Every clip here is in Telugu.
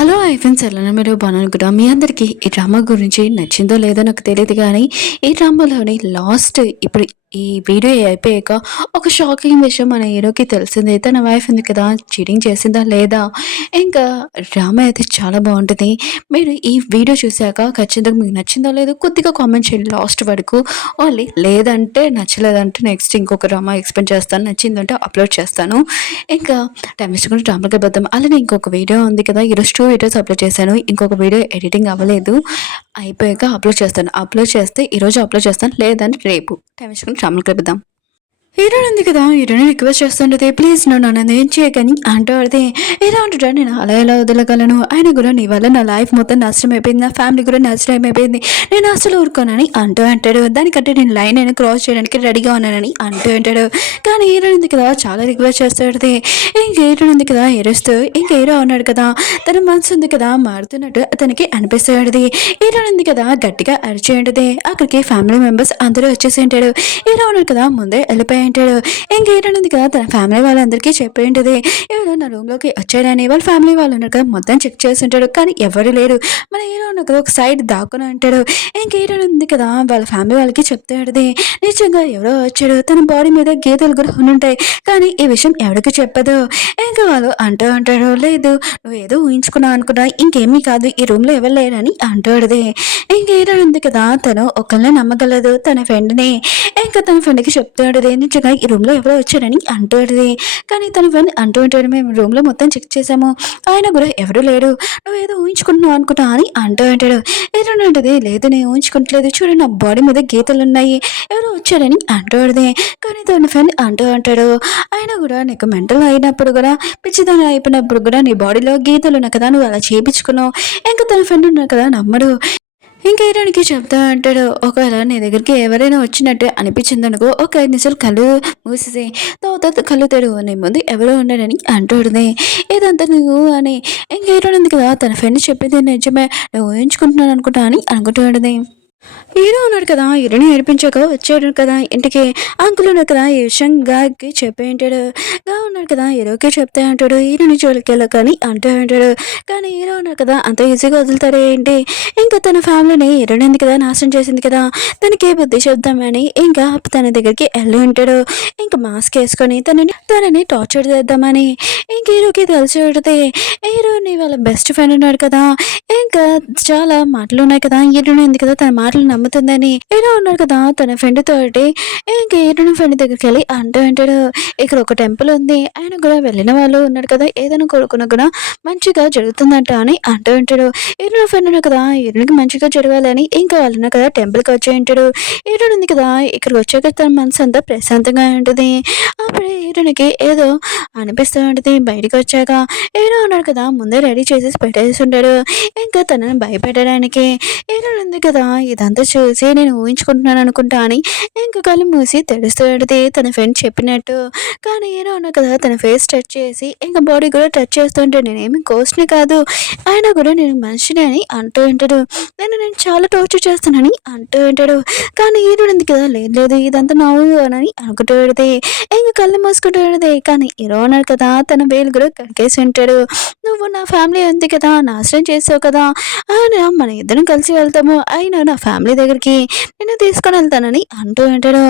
హలో ఫ్రెండ్స్ ఎలా మీరు బాగున్నాను కూడా మీ అందరికీ ఈ డ్రామా గురించి నచ్చిందో లేదో నాకు తెలియదు కానీ ఈ డ్రామాలోని లాస్ట్ ఇప్పుడు ఈ వీడియో అయిపోయాక ఒక షాకింగ్ విషయం మన హీరోకి తెలిసింది. తన వైఫ్ ఉంది కదా చీటింగ్ చేసిందా లేదా. ఇంకా డ్రామా అయితే చాలా బాగుంటుంది. మీరు ఈ వీడియో చూశాక ఖచ్చితంగా మీకు నచ్చిందో లేదో కొద్దిగా కామెంట్ చేయండి లాస్ట్ వరకు. ఓన్లీ లేదంటే నచ్చలేదంటే నెక్స్ట్ ఇంకొక డ్రామా ఎక్స్ప్లెయిన్ చేస్తాను, నచ్చిందంటే అప్లోడ్ చేస్తాను. ఇంకా టైం వేసుకుంటే డ్రామాకి బద్దాం. అలానే ఇంకొక వీడియో ఉంది కదా, ఈరోజు 2 వీడియోస్ అప్లోడ్ చేశాను. ఇంకొక వీడియో ఎడిటింగ్ అవ్వలేదు, అయిపోయాక అప్లోడ్ చేస్తాను. అప్లోడ్ చేస్తే ఈరోజు అప్లోడ్ చేస్తాను, లేదంటే రేపు. టైం వేసుకుని డ్రామాకి కలుద్దాం. హీరోయిన్ ఉంది కదా, హీరోయిన్ రిక్వెస్ట్ చేస్తుంటది, ప్లీజ్ నువ్వు నన్ను ఏం చేయకని అంటూ ఆడితే ఎలా అంటుంటా, నేను అలా ఎలా వదలగలను, ఆయన కూడా నీ వల్ల నా లైఫ్ మొత్తం నాశనం అయిపోయింది, నా ఫ్యామిలీ కూడా నాశనం అయిపోయింది, నేను అసలు ఊరుకోనని అంటూ అంటాడు. దానికంటే నేను లైన్ అయినా క్రాస్ చేయడానికి రెడీగా ఉన్నానని అంటూ అంటాడు. కానీ హీరోయిన్ ఉంది కదా చాలా రిక్వెస్ట్ చేస్తాడు. ఇంక హీరోయిన్ ఉంది కదా ఏడుస్తూ, ఇంక హీరో ఉన్నాడు కదా తన మనసు ఉంది కదా మారుతున్నట్టు అతనికి అనిపిస్తాడు. హీరోయిన్ ఉంది కదా గట్టిగా అరిచేయండి. అక్కడికి ఫ్యామిలీ మెంబర్స్ అందరూ వచ్చేసి ఉంటాడు. హీరో ఉన్నాడు కదా ముందే వెళ్ళిపోయి అంటాడు. ఇంకేంటనేది కదా తన ఫ్యామిలీ వాళ్ళందరికీ చెప్పి ఉంటుంది, ఎవరో నా రూమ్లోకి వచ్చాడని. వాళ్ళ ఫ్యామిలీ వాళ్ళు ఉన్నారు కదా మొత్తం చెక్ చేసి ఉంటాడు, కానీ ఎవరు లేరు. మన హీరో ఉన్న కదా ఒక సైడ్ దాక్కుని అంటాడు. ఇంకేంటనే ఉంది కదా వాళ్ళ ఫ్యామిలీ వాళ్ళకి చెప్తాడు, నిజంగా ఎవరో వచ్చాడు, తన బాడీ మీద గీతలు కూడా ఉంటాయి, కానీ ఈ విషయం ఎవరికి చెప్పదు. ఇంకా వాళ్ళు అంటూ అంటాడు, లేదు నువ్వు ఏదో ఊహించుకున్నావు అనుకున్నా, ఇంకేమీ కాదు, ఈ రూమ్లో ఎవరు లేరని అంటాడుది. ఇంకేదో ఉంది కదా తను ఒకళ్ళనే నమ్మగలదు తన ఫ్రెండ్ని. ఇంకా తన ఫ్రెండ్కి చెప్తాడు, నిజంగా ఈ రూమ్లో ఎవరో వచ్చారని అంటాడుది. కానీ తన ఫ్రెండ్ అంటూ ఉంటాడు, మేము రూమ్లో మొత్తం చెక్ చేసాము, ఆయన కూడా ఎవరు లేరు, నువ్వు ఏదో ఊహించుకుంటున్నావు అనుకుంటా అని అంటూ అంటాడు. ఏదంటది, లేదు నేను ఊహించుకుంటలేదు, చూడు నా బాడీ మీద గీతలు ఉన్నాయి, ఎవరో వచ్చారని అంటాడుది. కానీ తన ఫ్రెండ్ అంటూ అంటాడు, ఆయన కూడా నీకు మెంటల్ అయినప్పుడు కూడా పిచ్చిదాన్ని అయిపోయినప్పుడు కూడా నీ బాడీలో గీతలు ఉన్నాయి కదా, నువ్వు అలా చేయించుకున్నావు. ఇంకా తన ఫ్రెండ్ ఉన్నాడు కదా నమ్మడు. ఇంకా హీరోయిన్కి చెప్తా అంటాడు, ఒకవేళ నీ దగ్గరికి ఎవరైనా వచ్చినట్టు అనిపించింది అనుకో, ఒక 5 నిమిషాలు కళ్ళు మూసేసి తర్వాత కళ్ళు తెరువు, నీ ముందు ఎవరో ఉన్నాడని అంటాడుది. ఇదంతా నువ్వు అని. ఇంకా హీరోయిన్ ఉంది కదా తన ఫ్రెండ్ చెప్పింది నిజమే, నువ్వు ఊహించుకుంటున్నాను అనుకుంటా అని అనుకుంటాడుది. హీరో ఉన్నాడు కదా హీరోని ఏడిపించాక వచ్చాడు కదా ఇంటికి. అంకుల్ ఉన్నాడు కదా ఈ విషయం గాకి చెప్పి ఉంటాడు. గా ఉన్నాడు కదా హీరోకి చెప్తే అంటాడు, హీరోని జోలికి వెళ్ళకని అంటూ ఉంటాడు. కానీ హీరో ఉన్నాడు కదా అంత ఈజీగా వదులుతాడే ఏంటి. ఇంకా తన ఫ్యామిలీని హీరోని ఎందుకు కదా నాశనం చేసింది కదా, తనకి బుద్ధి చెప్దామని ఇంకా తన దగ్గరికి వెళ్ళి ఉంటాడు. ఇంకా మాస్క్ వేసుకొని తనని టార్చర్ చేద్దామని. ఇంక హీరోకి తెలిసి ఉంటుంది, హీరోని వాళ్ళ బెస్ట్ ఫ్రెండ్ ఉన్నాడు కదా, ఇంకా చాలా మాటలు ఉన్నాయి కదా, హీరోని ఎందుకు కదా తన మాటలు నమ్ముతుందని. హీరో ఉన్నాడు కదా తన ఫ్రెండ్ తోటి ఇంకా హీరోని ఫ్రెండ్ దగ్గరికి వెళ్ళి అంటూ అంటాడు, ఇక్కడ ఒక టెంపుల్ ఉంది, ఆయన కూడా వెళ్ళిన వాళ్ళు ఉన్నాడు కదా, ఏదైనా కోరుకున్నా కూడా మంచిగా జరుగుతుందంట అని అంటూ ఉంటాడు. హీరోని ఫ్రెండ్ ఉన్నాడు కదా హీరోనికి మంచిగా జరగాలని ఇంకా వాళ్ళు ఉన్నారు కదా టెంపుల్కి వచ్చి ఉంటాడు. హీరోని ఉంది కదా ఇక్కడికి వచ్చాక తన మనసు అంతా ప్రశాంతంగా ఉంటుంది. అప్పుడే హీరోనికి ఏదో అనిపిస్తూ ఉంటుంది. బయటకు వచ్చాక హీరో ఉన్నాడు కదా ముందే రెడీ చేసేసి పెట్టేసి ఉంటాడు, ఇంకా తనని భయపెట్టడానికి. హీరో ఉంది కదా ఇదంతా చూసి నేను ఊహించుకుంటున్నాను అనుకుంటా అని ఇంకా కళ్ళు మూసి తెలుస్తుంది తన ఫ్రెండ్ చెప్పినట్టు. కానీ హీరో ఉన్నాడు కదా తన ఫేస్ టచ్ చేసి ఇంకా బాడీ కూడా టచ్ చేస్తుంటే, నేనేమి గోస్ట్ని కాదు, ఆయన కూడా నేను మనిషిని అని అంటూ ఉంటాడు. నేను చాలా టార్చర్ చేస్తానని అంటూ ఉంటాడు. కానీ హీరో ఉంది కదా లేదు లేదు ఇదంతా నవ్వు అని అనుకుంటూ ఇంకా కళ్ళు మూసుకుంటూ. కానీ హీరో ఉన్నాడు కదా తన వేలు కూడా కడిగేసి ఉంటాడు. నువ్వు నా ఫ్యామిలీ ఉంది కదా నాశనం చేసావు కదా, ఆయన మన ఇద్దరం కలిసి వెళ్తాము, అయినా నా ఫ్యామిలీ దగ్గరికి నేను తీసుకొని వెళ్తానని అంటూ ఉంటాడు.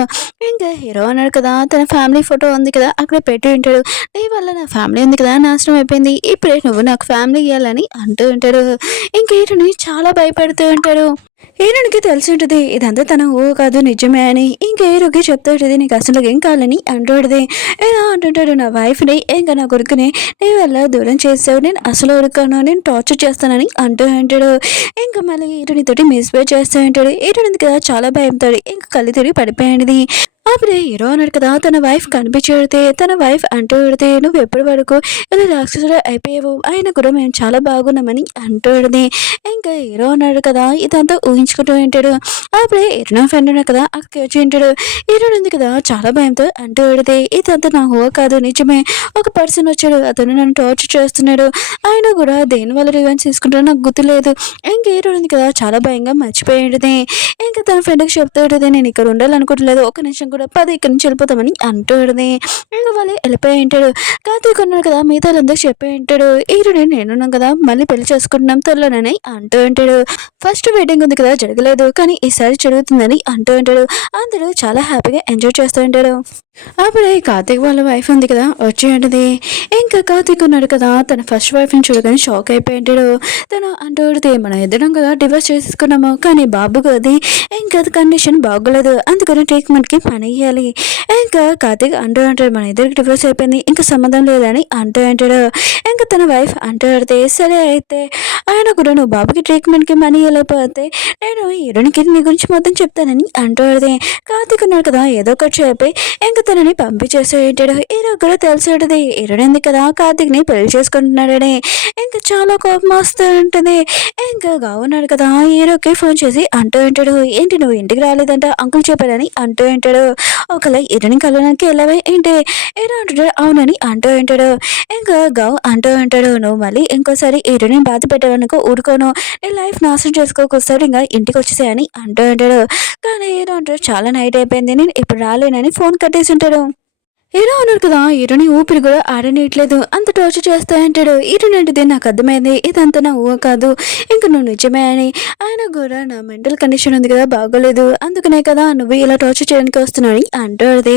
ఇంకా హీరో అన్నాడు కదా తన ఫ్యామిలీ ఫోటో ఉంది కదా అక్కడ పెట్టి ఉంటాడు, నీ వల్ల నా ఫ్యామిలీ ఉంది కదా నాశనం అయిపోయింది, ఇప్పుడే నువ్వు నాకు ఫ్యామిలీ ఇవ్వాలని అంటూ ఉంటాడు. ఇంకా హీరోని చాలా భయపడుతూ ఉంటాడు. హీరోనికి తెలిసి ఉంటుంది ఇదంతా తన ఊ కాదు నిజమే అని. ఇంకా హీరోకి చెప్తాడు, నీకు అసలు ఏం కావాలని అంటాడుది. ఏదో అంటుంటాడు, నా వైఫ్ని ఇంకా నా కొడుకుని నీ వల్ల దూరం చేస్తావు, నేను అసలు ఉరకాను, నేను టార్చర్ చేస్తానని అంటూ అంటాడు. ఇంకా మళ్ళీ హీరోని తోటి మిస్బిహేవ్ చేస్తూ ఉంటాడు. హీరోని కదా చాలా భయంతో ఇంకా కళ్ళు తిరిగి పడిపోయింది. అప్పుడే హీరో అన్నాడు కదా తన వైఫ్ కనిపించేడితే తన వైఫ్ అంటూ పెడితే, నువ్వు ఎప్పటి వరకు ఇలా రాక్షసుడు అయిపోయావు, ఆయన కూడా మేము చాలా బాగున్నామని అంటూ ఇంకా హీరో అన్నాడు కదా ఇదంతా ఊహించుకుంటూ ఉంటాడు. అప్పుడే హీరో ఫ్రెండ్ ఉన్నాడు కదా అక్కడికి వచ్చి ఉంటాడు. హీరో ఉంది కదా చాలా భయంతో అంటూ పెడితే, ఇదంతా నా హో కాదు నిజమే, ఒక పర్సన్ వచ్చాడు, అతను నన్ను టార్చర్ చేస్తున్నాడు, ఆయన కూడా దేని వల్ల రివెంజ్ తీసుకుంటాడో నాకు గుర్తులేదు. ఇంకా హీరో ఉంది కదా చాలా భయంగా మర్చిపోయేది. ఇంకా తన ఫ్రెండ్కి చెప్తూ ఉంటుంది, నేను ఇక్కడ ఉండాలనుకోవట్లేదు, ఒక నిమిషం కూడా పద ఇక్కడి నుంచి వెళ్ళిపోతామని అంటాడుది. ఇంకా వాళ్ళు వెళ్ళిపోయి ఉంటాడు. కార్తీక్ ఉన్నాడు కదా మిగతా వాళ్ళందరూ చెప్పి ఉంటాడు. ఈరుని నేనున్నాం కదా మళ్ళీ పెళ్లి చేసుకుంటున్నాం త్వరలోనని అంటూ ఉంటాడు. ఫస్ట్ వెడ్డింగ్ ఉంది కదా జరగలేదు కానీ ఈసారి జరుగుతుందని అంటూ ఉంటాడు. అందరూ చాలా హ్యాపీగా ఎంజాయ్ చేస్తూ ఉంటాడు. అప్పుడే కార్తీక్ వాళ్ళ వైఫ్ ఉంది కదా వచ్చి ఉంటుంది. ఇంకా కార్తీక్ ఉన్నాడు కదా తన ఫస్ట్ వైఫ్ని చూడగానే షాక్ అయిపోయి ఉంటాడు. తను అంటూ ఉంటుంది మనం ఇద్దరం కదా డివోర్స్ చేసుకున్నాము కానీ బాబుకు అది ఇంకా అది కండిషన్ బాగోలేదు అందుకని ట్రీట్మెంట్కి పని ఇవ్వాలి. ఇంకా కార్తీక్ అంటూ ఉంటాడు మన ఇద్దరికి డివోర్స్ అయిపోయింది ఇంకా సంబంధం లేదని అంటూ ఉంటాడు. ఇంకా తన వైఫ్ అంటూ ఉంటుంది సరే అయితే ఆయన కూడా నువ్వు బాబుకి ట్రీట్మెంట్కి మనీ ఇవ్వలేకపోతే నేను హీరోనికి నీ గురించి మొత్తం చెప్తానని అంటూ ఉంటుంది. కార్తీక్ ఉన్నాడు కదా ఏదో ఒకటి చెప్పి ఇంకా తనని పంపించేసి ఉంటాడు. హీరో కూడా తెలిసి ఉంటుంది హీరోని ఎందుకు కదా కార్తీక్ని పెళ్లి చేసుకుంటున్నాడని. ఇంకా చాలా కోపం వస్తూ ఉంటుంది. ఇంకా ఉన్నాడు కదా హీరోకి ఫోన్ చేసి అంటూ ఉంటాడు ఏంటి నువ్వు ఇంటికి రాలేదంట అంకుల్ చెప్పాడని అంటూ ఉంటాడు. ఒకవేళ హీరోని కలవడానికి వెళ్ళవే ఏంటి హీరో అంటాడు అవునని అంటూ ఉంటాడు. ఇంకా అంటూ ఉంటాడు నువ్వు మళ్ళీ ఇంకోసారి హీరోని బాధ పెట్టావనుకో ఊరుకోను నీ లైఫ్ నాశనం చేసుకోకొస్తాడు ఇంకా ఇంటికి వచ్చేసాయని అంటూ ఉంటాడు. కానీ హీరో అంటాడు చాలా నైట్ అయిపోయింది నేను ఇప్పుడు రాలేనని ఫోన్ కట్టేసి ఉంటాడు. హీరో అన్నాడు కదా హీరోని ఊపిరి కూడా ఆడనీయట్లేదు అంత టార్చర్ చేస్తా అంటాడు. హీరోని అంటే నాకు అర్థమైంది ఇదంతా నా ఊహ కాదు ఇంక నువ్వు నిజమే అని. ఆయన కూడా నా మెంటల్ కండిషన్ ఉంది కదా బాగోలేదు అందుకనే కదా నువ్వు ఇలా టార్చర్ చేయడానికి వస్తున్నావు అంటాడు.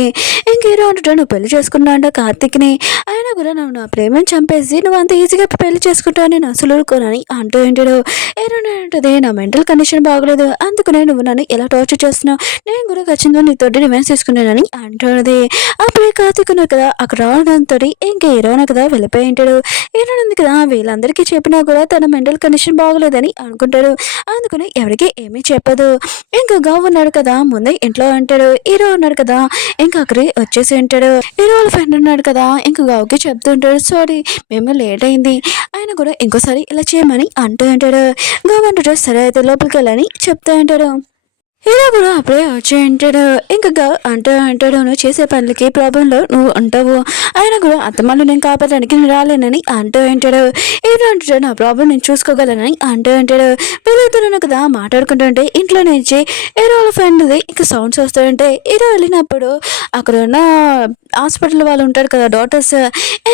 ఇంక హీరో అంటాడు నువ్వు పెళ్లి చేసుకున్నా అంట కార్తీక్ని ఆయన కూడా నువ్వు నా ప్రేమను చంపేసి నువ్వు అంత ఈజీగా పెళ్లి చేసుకుంటావు నేను అసలు ఊరుకోనని అంటూ ఉంటాడు. హీరోని అంటది నా మెంటల్ కండిషన్ బాగోలేదు అందుకనే నువ్వు నన్ను ఎలా టార్చర్ చేస్తున్నావు నేను కూడా ఖచ్చితంగా నీతో రివెన్స్ తీసుకున్నానని అంటాడు. అప్పుడే కార్తీక్ ఉన్నారు కదా అక్కడ రావడంతో ఇంకా హీరోనే కదా వెళ్ళిపోయి ఉంటాడు. హీరోన్ ఉంది కదా వీళ్ళందరికీ చెప్పినా కూడా తన మెంటల్ కండిషన్ బాగోలేదని అనుకుంటాడు. అందుకని ఎవరికి ఏమీ చెప్పదు. ఇంకా ఉన్నాడు కదా ముందే ఇంట్లో ఉంటాడు. హీరో ఉన్నాడు కదా ఇంకా అక్కడికి వచ్చేసి ఉంటాడు. హీరో వాళ్ళ ఫ్రెండ్ ఉన్నాడు కదా ఇంకా గావుకి చెప్తుంటాడు సారీ మేము లేట్ అయింది ఆయన కూడా ఇంకోసారి ఇలా చేయమని అంటూ ఉంటాడు. గావు అంటాడు సరే అయితే లోపలికి వెళ్ళని చెప్తూ ఉంటాడు. హీరో కూడా అప్పుడే వచ్చి అంటాడు. ఇంకా అంటాడు నువ్వు చేసే పనులకి ప్రాబ్లంలో నువ్వు ఉంటావు ఆయన కూడా అత్తమాలు నేను కాపాడడానికి నేను రాలేనని అంటూ ఉంటాడు. హీరో అంటాడు నా ప్రాబ్లం నేను చూసుకోగలనని అంటూ ఉంటాడు. పిల్లలతో కదా మాట్లాడుకుంటుంటే ఇంట్లో నుంచి హీరో వాళ్ళ ఫ్రెండ్ది ఇంకా సౌండ్స్ వస్తుంటే హీరో వెళ్ళినప్పుడు అక్కడ ఉన్న హాస్పిటల్ వాళ్ళు ఉంటారు కదా డాక్టర్స్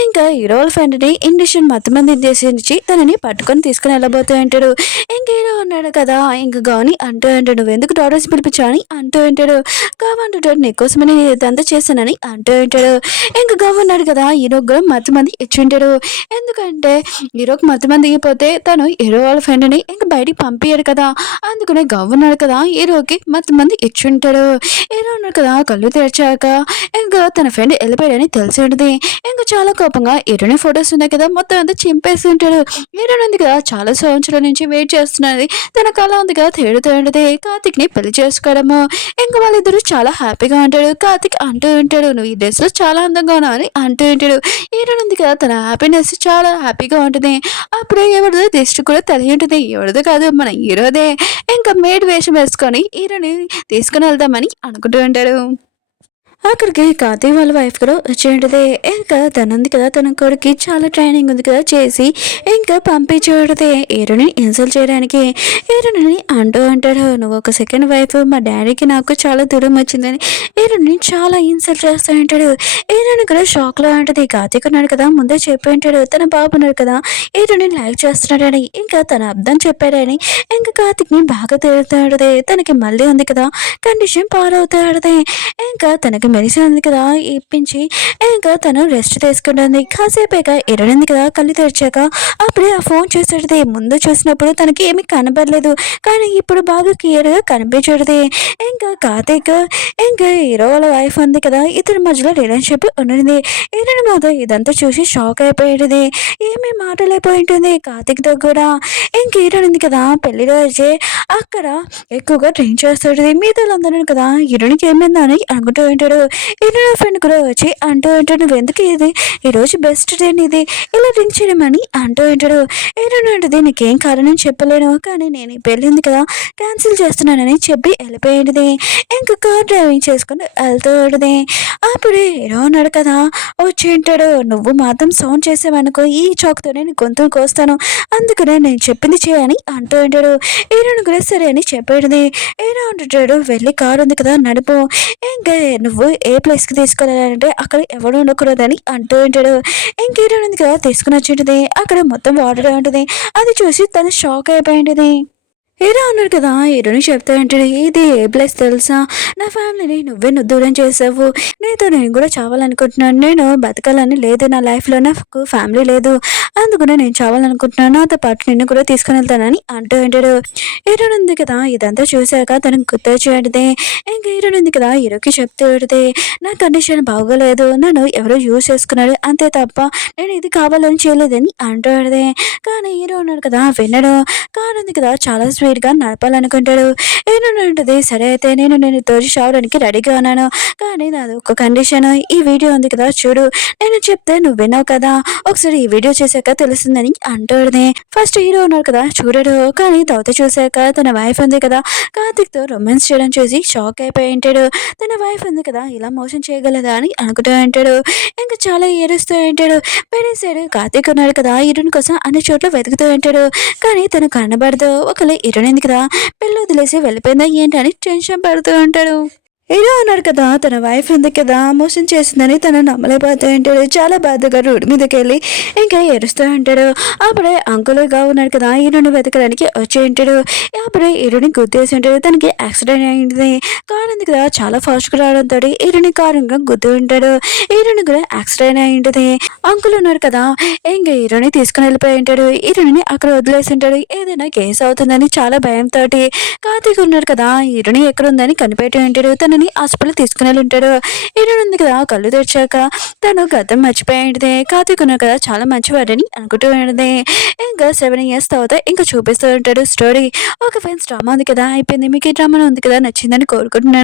ఇంకా హీరో వాళ్ళ ఫ్రెండ్ని ఇంజక్షన్ మంది చేసి తనని పట్టుకొని తీసుకుని వెళ్ళబోతూ ఉంటాడు. ఇంక హీరో ఉన్నాడు కదా ఇంకా గౌని అంటూ ఉంటాడు నువ్వు ఎందుకు డాక్టర్స్ పిలిపించాని అంటూ ఉంటాడు. అంటాడు నీకోసమని ఇదంతా చేశానని అంటూ ఉంటాడు. ఇంకా ఉన్నాడు కదా హీరోకి కూడా మంది ఇచ్చి ఉంటాడు. ఎందుకంటే హీరోకి మంది ఇగిపోతే తను హీరో వాళ్ళ ఫ్రెండ్ని ఇంకా బయటికి పంపించాడు కదా అందుకనే ఉన్నాడు కదా హీరోకి మంది ఇచ్చి ఉంటాడు. హీరో ఉన్నాడు కదా కళ్ళు తెరిచాక ఇంకా తన ఫ్రెండ్ వెళ్ళిపోయాడని తెలిసి ఉంటుంది. ఇంకా చాలా కోపంగా హీరోని ఫొటోస్ ఉన్నాయి కదా మొత్తం అంతా చింపేసి ఉంటాడు. హీరోని ఉంది కదా చాలా సంవత్సరాల నుంచి వెయిట్ చేస్తున్నది తన కళ ఉంది కదా తేడుతూ ఉంటుంది కార్తీక్ని పెళ్లి చేసుకోవడము. ఇంకా వాళ్ళిద్దరూ చాలా హ్యాపీగా ఉంటాడు. కార్తీక్ అంటూ ఉంటాడు నువ్వు ఈ డ్రెస్ లో చాలా అందంగా ఉన్నావు అని అంటూ ఉంటాడు. హీరోయిన్ ఉంది కదా తన హ్యాపీనెస్ చాలా హ్యాపీగా ఉంటుంది. అప్పుడే ఎవరిదో దిష్టి కూడా తెలియ ఉంటుంది ఎవరిదో కాదు మన హీరోదే. ఇంకా మేడ్ వేషం వేసుకొని హీరోని తీసుకుని వెళ్దామని అనుకుంటూ ఉంటాడు. అక్కడికి కార్తీక్ వాళ్ళ వైఫ్ కూడా వచ్చేది. ఇంకా తనుంది కదా తన కొడుకు చాలా ట్రైనింగ్ ఉంది కదా చేసి ఇంకా పంపించేది హీరోని ఇన్సల్ట్ చేయడానికి. హీరోని అంటూ అంటాడు నువ్వు ఒక సెకండ్ వైఫ్ మా డాడీకి నాకు చాలా దూరం వచ్చిందని హీరోని చాలా ఇన్సల్ట్ చేస్తూ ఉంటాడు. హీరోని కూడా షాక్ లో ఉంటుంది. కార్తీక్ ఉన్నాడు కదా ముందే చెప్పి ఉంటాడు తన బాబు ఉన్నాడు కదా హీరోని లైక్ చేస్తున్నాడని ఇంకా తన అర్థం చెప్పాడని ఇంకా కార్తీక్ని బాగా తిరుగుతాడు. తనకి మళ్ళీ ఉంది కదా కండిషన్ పారవుతాడు. ఇంకా తనకి మెడిసిన్ ఉంది కదా ఇప్పించి ఇంకా తను రెస్ట్ తీసుకుంటుంది. కాసేపాక ఎరడింది కదా కళ్ళు తెరిచాక అప్పుడే ఆ ఫోన్ చూసేది. ముందు చూసినప్పుడు తనకి ఏమీ కనబడలేదు కానీ ఇప్పుడు బాగా క్లియర్గా కనిపించడది. ఇంకా కార్తీక్ ఇంకా హీరో వాళ్ళ వైఫ్ ఉంది కదా ఇద్దరి మధ్యలో రిలేషన్షిప్ ఉన్నది. హీరోని మాత్రం ఇదంతా చూసి షాక్ అయిపోయేది. ఏమీ మాటలైపోయి ఉంటుంది కార్తీక్తో కూడా. ఇంక హీరోని ఉంది కదా పెళ్లి రోజే అక్కడ ఎక్కువగా డ్రింక్ చేస్తుంది. మిగతా అందరూ కదా హీరోనికి ఏమైందా అని అనుకుంటూ ఉంటాడు. ఇలా నా ఫ్రెండ్ కూడా వచ్చి అంటూ ఉంటాడు, నువ్వెందుకు ఇది ఈరోజు బెస్ట్ డే నీది ఇలా డ్రింక్ చేయమని అంటూ ఉంటాడు. ఏదనంటది నీకేం కారణం చెప్పలేను, కానీ నేను ఈ పెళ్ళి ఉంది కదా క్యాన్సిల్ చేస్తున్నానని చెప్పి వెళ్ళిపోయేది. ఇంకా కార్ డ్రైవింగ్ చేసుకుని వెళ్తూ ఉంటుంది. అప్పుడే హీరో ఉన్నాడు కదా వచ్చి ఉంటాడు, నువ్వు మాత్రం సౌండ్ చేసావనుకో ఈ చాక్తోనే నీ గొంతులు కోస్తాను, అందుకనే నేను చెప్పింది చేయని అంటూ ఉంటాడు. హీరోని కూడా సరే అని చెప్పేది. హీరో అంటుంటాడు, వెళ్ళి కారు ఉంది కదా నడుపు, ఇంకా నువ్వు ఏ ప్లేస్కి తీసుకెళ్ళాలంటే అక్కడ ఎవడు ఉండకూడదని అంటూ ఉంటాడు. ఇంక హీరోయిన్ ఉంది కదా తీసుకుని వచ్చి ఉంటుంది, అక్కడ మొత్తం వాటర్ ఉంటుంది. అది చూసి తను షాక్ అయిపోయి ఉంటుంది. హీరో అన్నాడు కదా హీరోని చెప్తా అంటాడు, ఇది ఏ ప్లేస్ తెలుసా, నా ఫ్యామిలీని నువ్వే దూరం చేసావు, నీతో నేను కూడా చావాలనుకుంటున్నాను, నేను బతకాలని లేదు, నా లైఫ్లో నాకు ఫ్యామిలీ లేదు, అందుకనే నేను చావాలనుకుంటున్నాను, నాతో పాటు నిన్ను కూడా తీసుకుని వెళ్తానని అంటూ ఉంటాడు. హీరోయిన్ ఉంది కదా ఇదంతా చూశాక తనకు గుర్తొచ్చేటిదే. ఇంకా హీరోయిన్ ఉంది కదా హీరోకి చెప్తూ ఉంటుంది, నా కండిషన్ బాగోలేదు, నన్ను ఎవరో యూజ్ చేసుకున్నాడు అంతే తప్ప నేను ఇది కావాలని చేయలేదని అంటూ ఉంటుంది. కానీ హీరో ఉన్నాడు కదా వినడు. కారు ఉంది కదా చాలా స్పీడ్గా నడపాలనుకుంటాడు. ఏనుంటుంది, సరే అయితే నేను తోచి చావడానికి రెడీగా ఉన్నాను, కానీ నాది ఒక కండిషన్, ఈ వీడియో ఉంది కదా చూడు, నేను చెప్తే నువ్వు విన్నావు కదా, ఒకసారి ఈ వీడియో చేశాక తెలుస్తుందని అంటుంది. ఫస్ట్ హీరో ఉన్నాడు కదా చూడడు, కానీ తర్వాత చూశాక తన వైఫ్ ఉంది కదా కార్తిక్తో రొమాన్స్ చేయడం చూసి షాక్ అయిపోయి ఉంటాడు. తన వైఫ్ ఉంది కదా ఇలా మోసం చేయగలదా అని అనుకుంటూ ఉంటాడు. ఇంకా చాలా ఏడుస్తూ ఉంటాడు. వేరే సైడ్ కార్తిక్ ఉన్నాడు కదా హీరోయిన్ కోసం అన్ని చోట్ల వెతుకుతూ ఉంటాడు, కానీ తను కనబడదు. ఒకవేళ హీరోయిన్ కదా పిల్ల వదిలేసి వెళ్ళిపోయిందా ఏంటి అని టెన్షన్ పడుతూ ఉంటాడు. హీరో అన్నాడు కదా తన వైఫ్ ఉంది కదా మోసం చేసిందని తను నమ్మలేకపోతూ ఉంటాడు. చాలా బాధగా రోడ్డు మీదకి వెళ్ళి ఇంకా ఏడుస్తూ ఉంటాడు. అప్పుడే అంకుల్గా ఉన్నాడు కదా హీరోని వెతకడానికి వచ్చి ఉంటాడు. అప్పుడే హీరోని గుద్దేసి ఉంటాడు. తనకి యాక్సిడెంట్ అయింది. కారు ఉంది కదా చాలా ఫాస్ట్గా రావడంతో హీరోని కారు ఇంకా గుద్దు ఉంటాడు. హీరోని కూడా యాక్సిడెంట్ అయి ఉంటుంది. అంకుల్ ఉన్నాడు కదా ఇంకా హీరోని తీసుకుని వెళ్ళిపోయి ఉంటాడు. హీరోని అక్కడ వదిలేసి ఉంటాడు. ఏదైనా కేసు అవుతుందని చాలా భయంతో కార్తీక్ ఉన్నాడు కదా హీరోని ఎక్కడ ఉందని కనిపెట్టి ఉంటాడు. తనని హాస్పిటల్ తీసుకుని వెళ్ళి ఉంటాడు. హీరోయిన్ ఉంది కదా కళ్ళు తెచ్చాక తను గతం మర్చిపోయి ఉంటుంది. కార్తీక్ ఉన్నాడు కదా చాలా మంచివాడని అనుకుంటూ ఉంటుంది. ఇంకా 7 years తర్వాత ఇంకా చూపిస్తూ ఉంటాడు స్టోరీ. ఒక ఫ్రెండ్స్ డ్రామా ఉంది కదా అయిపోయింది. మీకు ఈ డ్రామా ఉంది కదా నచ్చిందని కోరుకుంటున్నాను.